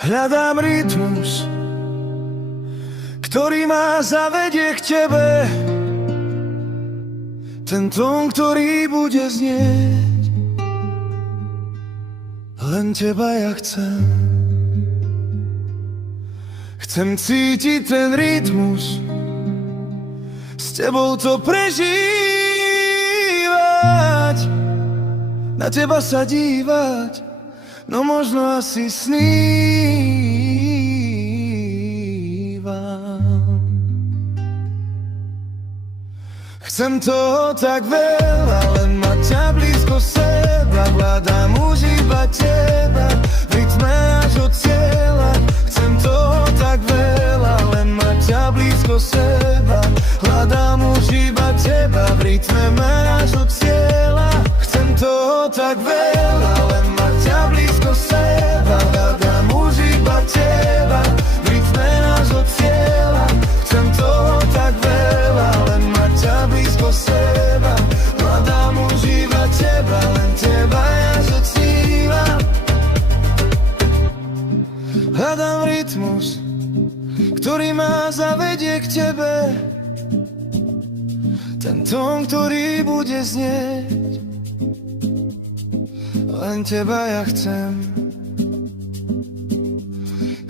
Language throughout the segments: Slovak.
Hľadám rytmus, ktorý ma zavedie k tebe. Ten tón, ktorý bude znieť. Len teba ja chcem. Chcem cítiť ten rytmus, s tebou to prežívať, na teba sa dívať, no možno asi snívam. Chcem toho tak veľa, len mať ťa blízko seba. Hľadám už iba teba, v rytme až od cieľa. Chcem toho tak veľa, len mať ťa blízko seba. Hľadám už iba teba, v rytme až od cieľa. Chcem toho tak veľa, len mať ťa blízko seba. Hľadám už iba teba, v rytme až od cieľa. Chcem toho tak veľa, len mať ťa blízko seba. Hľadám už iba teba, len teba ja zocnívam. Hľadám rytmus, ktorý ma zavedie k tebe. Ten tón, ktorý bude znieť. Len teba ja chcem.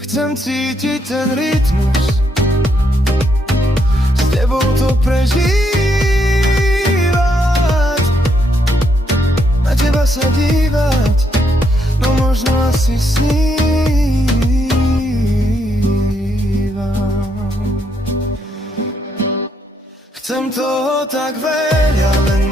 Chcem cítiť ten rytmus, s tebou to prežívať, na teba sa dívať, no možno asi snívam. Chcem toho tak veľa, len